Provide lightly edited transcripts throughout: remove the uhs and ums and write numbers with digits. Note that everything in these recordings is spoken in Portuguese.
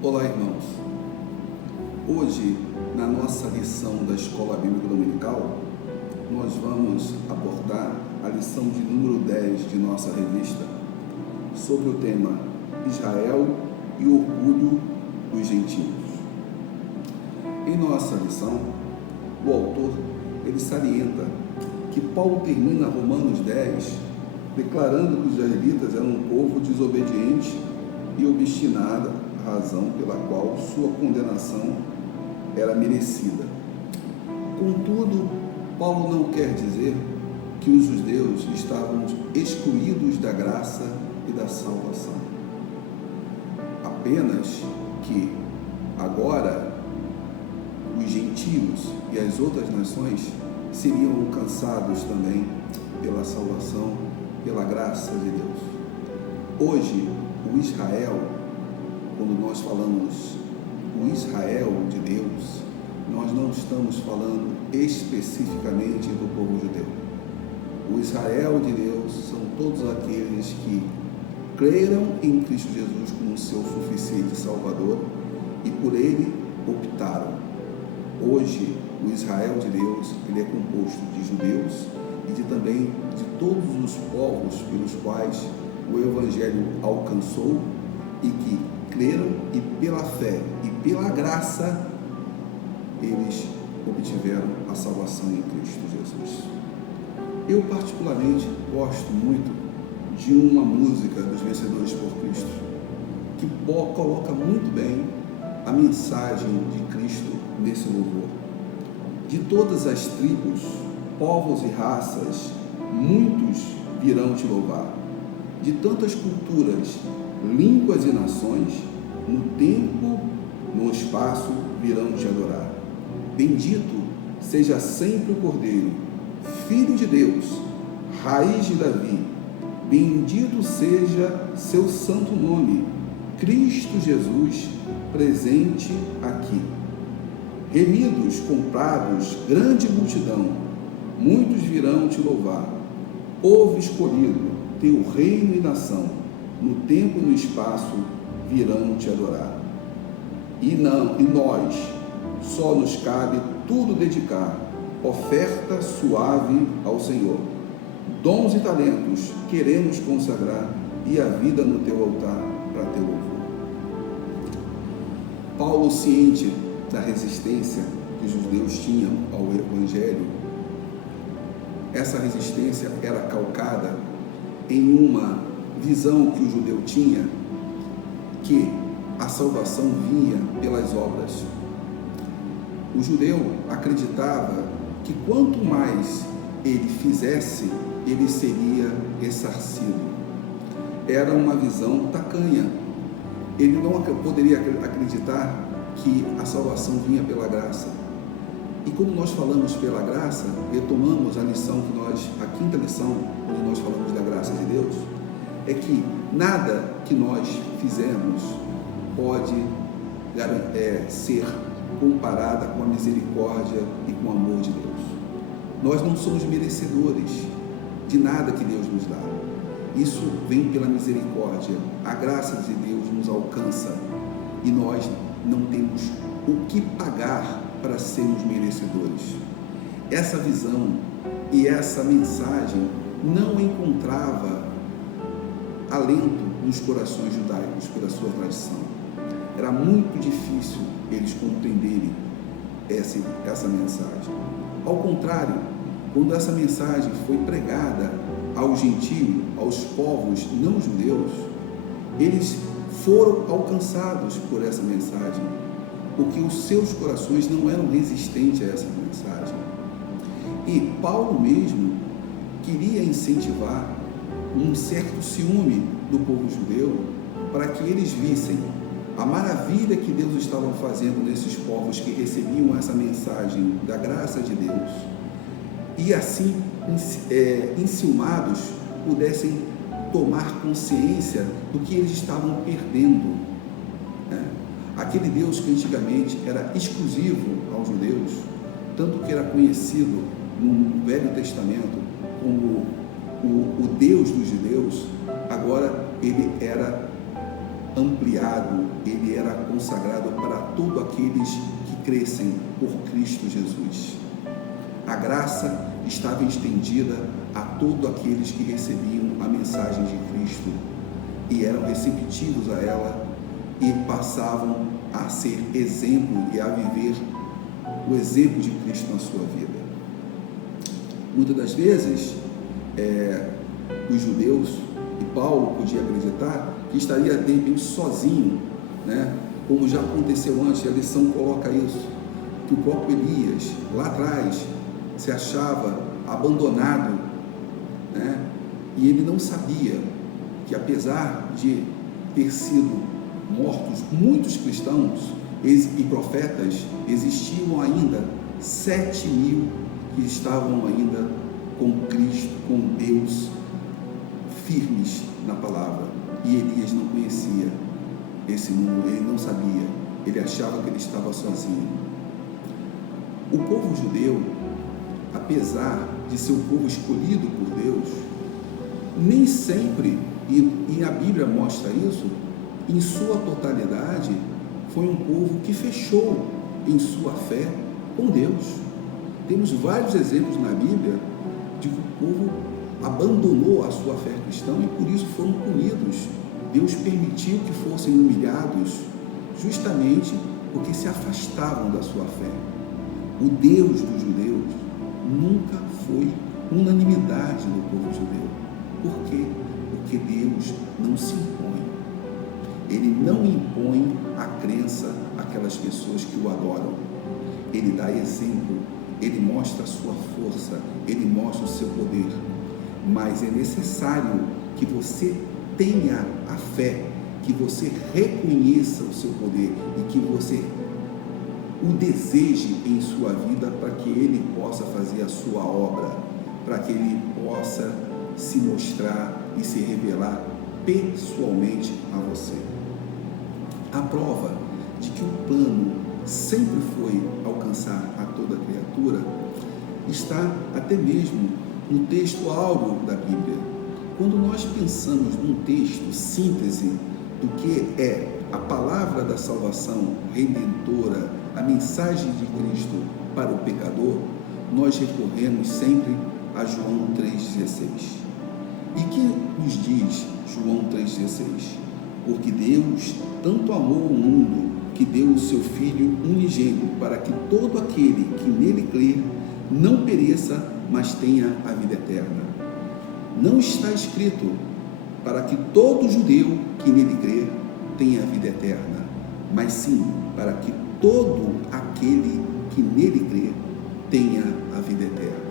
Olá, irmãos. Hoje, na nossa lição da Escola Bíblica Dominical, nós vamos abordar a lição de número 10 de nossa revista, sobre o tema Israel e o orgulho dos gentios. Em nossa lição, o autor ele salienta que Paulo termina Romanos 10 declarando que os israelitas eram um povo desobediente e obstinado, razão pela qual sua condenação era merecida. Contudo, Paulo não quer dizer que os judeus estavam excluídos da graça e da salvação. Apenas que agora os gentios e as outras nações seriam alcançados também pela salvação, pela graça de Deus. Hoje, o Israel, quando nós falamos o Israel de Deus, nós não estamos falando especificamente do povo judeu. O Israel de Deus são todos aqueles que creram em Cristo Jesus como seu suficiente Salvador e por ele optaram. Hoje, o Israel de Deus ele é composto de judeus e também de todos os povos pelos quais o Evangelho alcançou e que creram e pela fé e pela graça eles obtiveram a salvação em Cristo Jesus. Eu particularmente gosto muito de uma música dos Vencedores por Cristo que coloca muito bem a mensagem de Cristo nesse louvor. De todas as tribos, povos e raças, muitos virão te louvar. De tantas culturas, línguas e nações, no tempo, no espaço, virão te adorar. Bendito seja sempre o Cordeiro, Filho de Deus, raiz de Davi. Bendito seja seu santo nome, Cristo Jesus, presente aqui. Remidos, comprados, grande multidão, muitos virão te louvar. Povo escolhido, teu reino e nação, no tempo e no espaço virão te adorar. E nós, só nos cabe tudo dedicar, oferta suave ao Senhor. Dons e talentos queremos consagrar e a vida no teu altar para teu louvor. Paulo, ciente da resistência que os judeus tinham ao Evangelho, essa resistência era calcada em uma visão que o judeu tinha, que a salvação vinha pelas obras. O judeu acreditava que quanto mais ele fizesse, ele seria ressarcido. Era uma visão tacanha. Ele não poderia acreditar que a salvação vinha pela graça. E como nós falamos pela graça, retomamos a lição a quinta lição, onde nós falamos da graça de Deus, é que nada que nós fizemos pode ser comparada com a misericórdia e com o amor de Deus. Nós não somos merecedores de nada que Deus nos dá. Isso vem pela misericórdia. A graça de Deus nos alcança e nós não temos o que pagar para sermos merecedores. Essa visão e essa mensagem não encontrava alento nos corações judaicos pela sua tradição. Era muito difícil eles compreenderem essa mensagem. Ao contrário, quando essa mensagem foi pregada aos gentios, aos povos não judeus, eles foram alcançados por essa mensagem, porque os seus corações não eram resistentes a essa mensagem. E Paulo mesmo queria incentivar um certo ciúme do povo judeu para que eles vissem a maravilha que Deus estava fazendo nesses povos que recebiam essa mensagem da graça de Deus e assim, enciumados, pudessem tomar consciência do que eles estavam perdendo. Aquele Deus que antigamente era exclusivo aos judeus, tanto que era conhecido no Velho Testamento como o Deus dos judeus, agora ele era ampliado, ele era consagrado para todos aqueles que crescem por Cristo Jesus. A graça estava estendida a todos aqueles que recebiam a mensagem de Cristo e eram receptivos a ela e passavam a ser exemplo e a viver o exemplo de Cristo na sua vida. Muitas das vezes, os judeus, e Paulo podia acreditar que estaria de repente sozinho, né? Como já aconteceu antes, a lição coloca isso, que o próprio Elias, lá atrás, se achava abandonado, né? E ele não sabia que, apesar de ter sido mortos muitos cristãos e profetas, existiam ainda 7.000 que estavam ainda com Cristo, com Deus, firmes na palavra. E Elias não conhecia esse número, ele não sabia, ele achava que ele estava sozinho. O povo judeu, apesar de ser um povo escolhido por Deus, nem sempre, e a Bíblia mostra isso, em sua totalidade, foi um povo que fechou em sua fé com Deus. Temos vários exemplos na Bíblia de que o povo abandonou a sua fé cristã e por isso foram punidos. Deus permitiu que fossem humilhados justamente porque se afastavam da sua fé. O Deus dos judeus nunca foi unanimidade do povo judeu. Por quê? Porque Deus não se impõe. Ele não impõe a crença àquelas pessoas que o adoram. Ele dá exemplo, ele mostra a sua força, ele mostra o seu poder. Mas é necessário que você tenha a fé, que você reconheça o seu poder e que você o deseje em sua vida para que ele possa fazer a sua obra, para que ele possa se mostrar e se revelar pessoalmente a você. A prova de que o plano sempre foi alcançar a toda criatura está até mesmo no texto áureo da Bíblia. Quando nós pensamos num texto síntese do que é a palavra da salvação redentora, a mensagem de Cristo para o pecador, nós recorremos sempre a João 3,16. E que nos diz João 3,16? Porque Deus tanto amou o mundo que deu o seu Filho unigênito para que todo aquele que nele crê não pereça, mas tenha a vida eterna. Não está escrito para que todo judeu que nele crê tenha a vida eterna, mas sim para que todo aquele que nele crê tenha a vida eterna.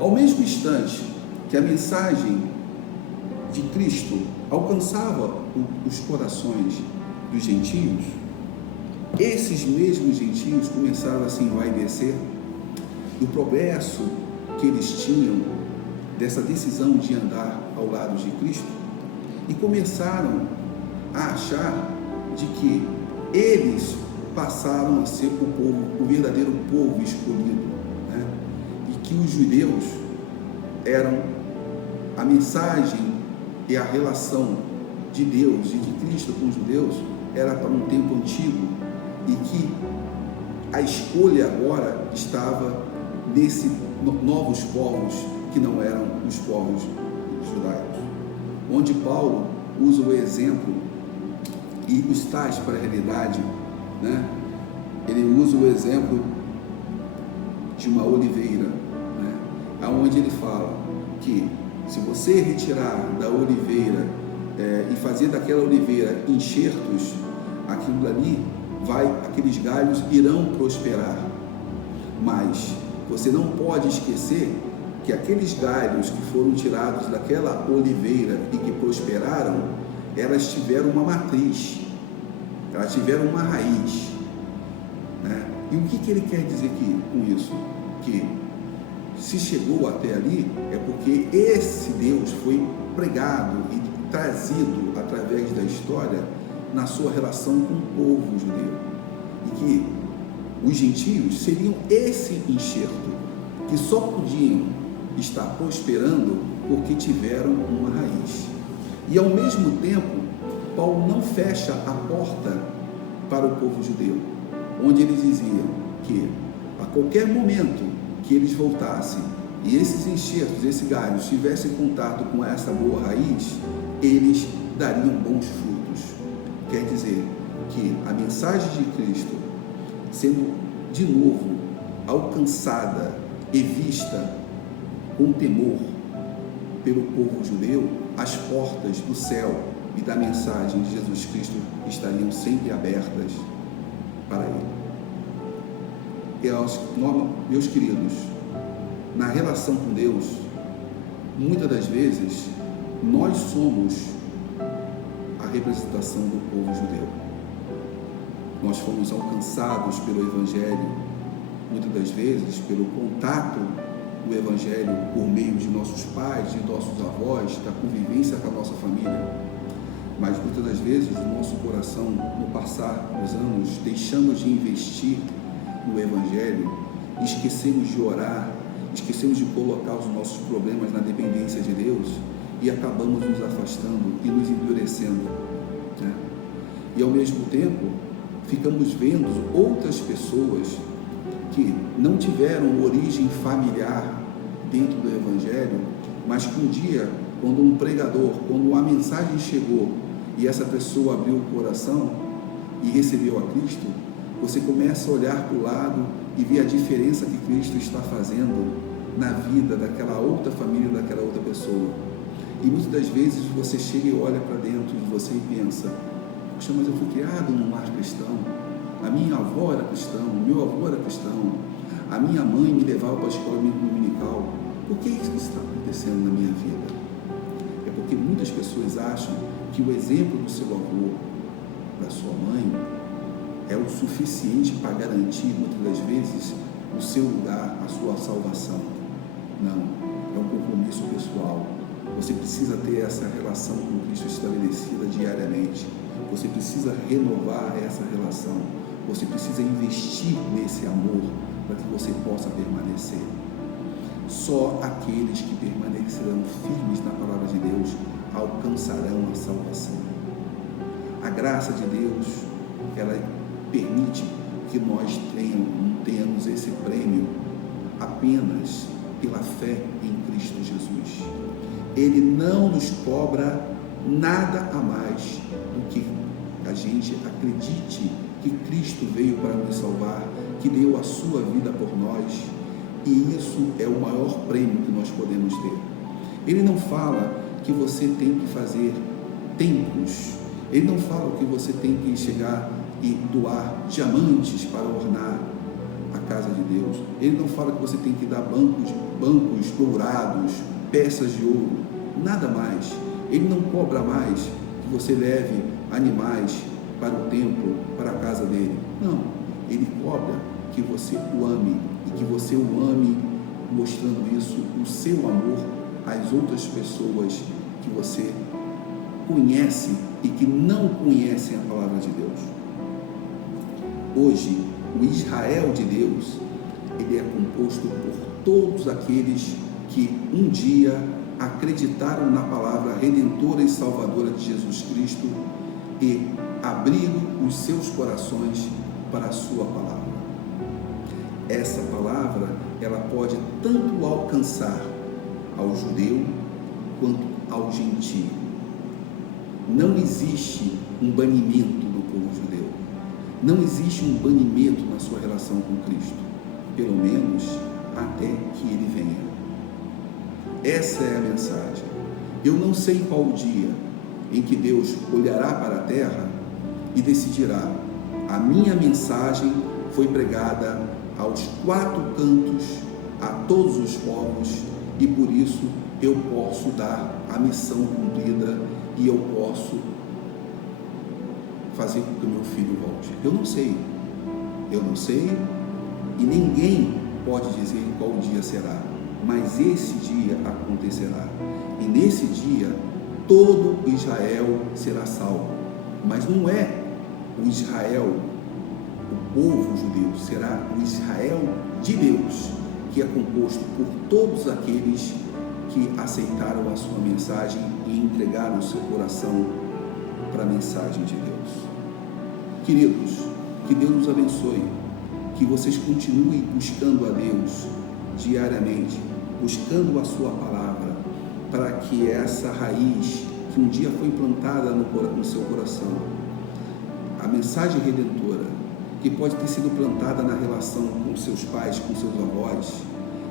Ao mesmo instante que a mensagem de Cristo alcançava os corações dos gentios, esses mesmos gentios começaram a se envaidecer do progresso que eles tinham dessa decisão de andar ao lado de Cristo e começaram a achar de que eles passaram a ser o verdadeiro povo escolhido, né? E que os judeus eram a mensagem e a relação de Deus e de Cristo com os judeus era para um tempo antigo e que a escolha agora estava nesses novos povos que não eram os povos judaicos, onde Paulo usa o exemplo e os traz para a realidade, né? Ele usa o exemplo de uma oliveira, né? Onde ele fala que se você retirar da oliveira e fazer daquela oliveira enxertos, aquilo ali aqueles galhos irão prosperar, mas você não pode esquecer que aqueles galhos que foram tirados daquela oliveira e que prosperaram, elas tiveram uma matriz, elas tiveram uma raiz, né? E o que ele quer dizer com isso? Que se chegou até ali é porque esse Deus foi pregado e trazido através da história na sua relação com o povo judeu, e que os gentios seriam esse enxerto que só podiam estar prosperando porque tiveram uma raiz. E ao mesmo tempo, Paulo não fecha a porta para o povo judeu, onde ele dizia que a qualquer momento que eles voltassem e esses enxertos, esses galhos tivessem contato com essa boa raiz, eles dariam bons frutos. Quer dizer que a mensagem de Cristo, sendo de novo alcançada e vista com temor pelo povo judeu, as portas do céu e da mensagem de Jesus Cristo estariam sempre abertas para ele. E meus queridos, na relação com Deus, muitas das vezes nós somos a representação do povo judeu. Nós fomos alcançados pelo Evangelho, muitas das vezes pelo contato do Evangelho por meio de nossos pais, de nossos avós, da convivência com a nossa família. Mas muitas das vezes o nosso coração, no passar dos anos, deixamos de investir no Evangelho, esquecemos de orar, esquecemos de colocar os nossos problemas na dependência de Deus e acabamos nos afastando e nos endurecendo, né? E ao mesmo tempo ficamos vendo outras pessoas que não tiveram origem familiar dentro do Evangelho, mas que um dia, quando um pregador, quando a mensagem chegou e essa pessoa abriu o coração e recebeu a Cristo, você começa a olhar para o lado e ver a diferença que Cristo está fazendo na vida daquela outra família, daquela outra pessoa. E muitas das vezes você chega e olha para dentro de você e pensa: poxa, mas eu fui criado num lar cristão, a minha avó era cristã, o meu avô era cristão, a minha mãe me levava para a escola dominical, por que isso está acontecendo na minha vida? É porque muitas pessoas acham que o exemplo do seu avô, da sua mãe, é o suficiente para garantir, muitas das vezes, o seu lugar, a sua salvação. Não, é um compromisso pessoal. Você precisa ter essa relação com Cristo estabelecida diariamente. Você precisa renovar essa relação. Você precisa investir nesse amor para que você possa permanecer. Só aqueles que permanecerão firmes na palavra de Deus alcançarão a salvação. A graça de Deus, ela permite que nós tenhamos esse prêmio apenas pela fé em Cristo Jesus. Ele não nos cobra nada a mais do que a gente acredite que Cristo veio para nos salvar, que deu a sua vida por nós, e isso é o maior prêmio que nós podemos ter. Ele não fala que você tem que fazer templos, ele não fala que você tem que chegar e doar diamantes para ornar a casa de Deus. Ele não fala que você tem que dar bancos dourados, peças de ouro, nada mais. Ele não cobra mais que você leve animais para o templo, para a casa dele. Não, ele cobra que você o ame e que você o ame mostrando isso, o seu amor às outras pessoas que você conhece e que não conhecem a palavra de Deus. Hoje, o Israel de Deus, ele é composto por todos aqueles que um dia acreditaram na palavra redentora e salvadora de Jesus Cristo e abriram os seus corações para a sua palavra. Essa palavra, ela pode tanto alcançar ao judeu quanto ao gentio. Não existe um banimento do povo judeu. Não existe um banimento na sua relação com Cristo, pelo menos até que ele venha. Essa é a mensagem. Eu não sei qual o dia em que Deus olhará para a terra e decidirá: a minha mensagem foi pregada aos quatro cantos, a todos os povos, e por isso eu posso dar a missão cumprida e eu posso fazer com que o meu filho volte. Eu não sei e ninguém pode dizer qual dia será, mas esse dia acontecerá, e nesse dia todo Israel será salvo. Mas não é o Israel, o povo judeu, será o Israel de Deus, que é composto por todos aqueles que aceitaram a sua mensagem e entregaram o seu coração para a mensagem de Deus. Queridos, que Deus nos abençoe, que vocês continuem buscando a Deus diariamente, buscando a sua palavra, para que essa raiz que um dia foi implantada no seu coração, a mensagem redentora, que pode ter sido plantada na relação com seus pais, com seus avós,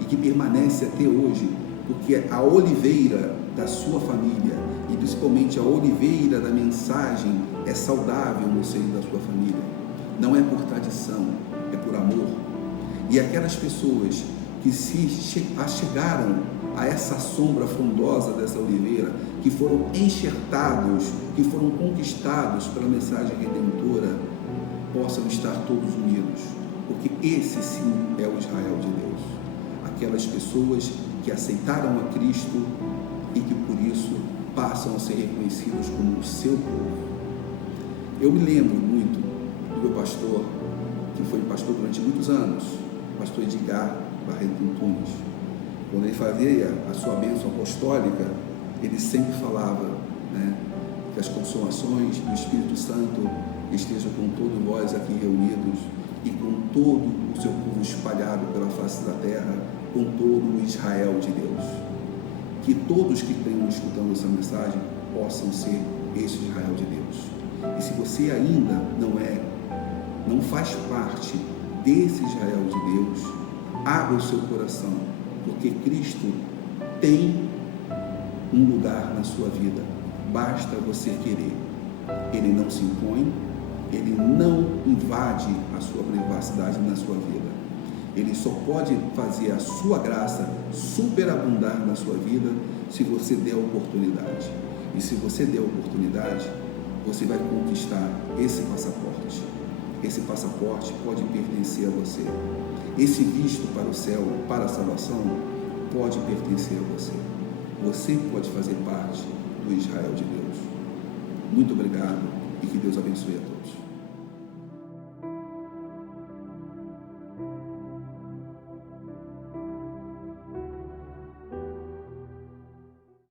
e que permanece até hoje, porque a oliveira da sua família, e principalmente a oliveira da mensagem, é saudável no seio da sua família. Não é por tradição, é por amor. E aquelas pessoas que se achegaram a essa sombra frondosa dessa oliveira, que foram enxertados, que foram conquistados pela mensagem redentora, possam estar todos unidos, porque esse sim é o Israel de Deus. Aquelas pessoas que aceitaram a Cristo e que por isso passam a ser reconhecidos como o seu povo. Eu me lembro muito do meu pastor, que foi pastor durante muitos anos, pastor Edgar Barreto Antunes. Quando ele fazia a sua bênção apostólica, ele sempre falava, que as consolações do Espírito Santo estejam com todos vós aqui reunidos e com todo o seu povo espalhado pela face da terra, com todo o Israel de Deus. Que todos que tenham escutando essa mensagem possam ser esse Israel de Deus. E se você ainda não faz parte desse Israel de Deus, abra o seu coração, porque Cristo tem um lugar na sua vida. Basta você querer. Ele não se impõe, ele não invade a sua privacidade na sua vida. Ele só pode fazer a sua graça superabundar na sua vida se você der a oportunidade. E se você der a oportunidade, você vai conquistar esse passaporte. Esse passaporte pode pertencer a você. Esse visto para o céu, para a salvação, pode pertencer a você. Você pode fazer parte do Israel de Deus. Muito obrigado e que Deus abençoe a todos.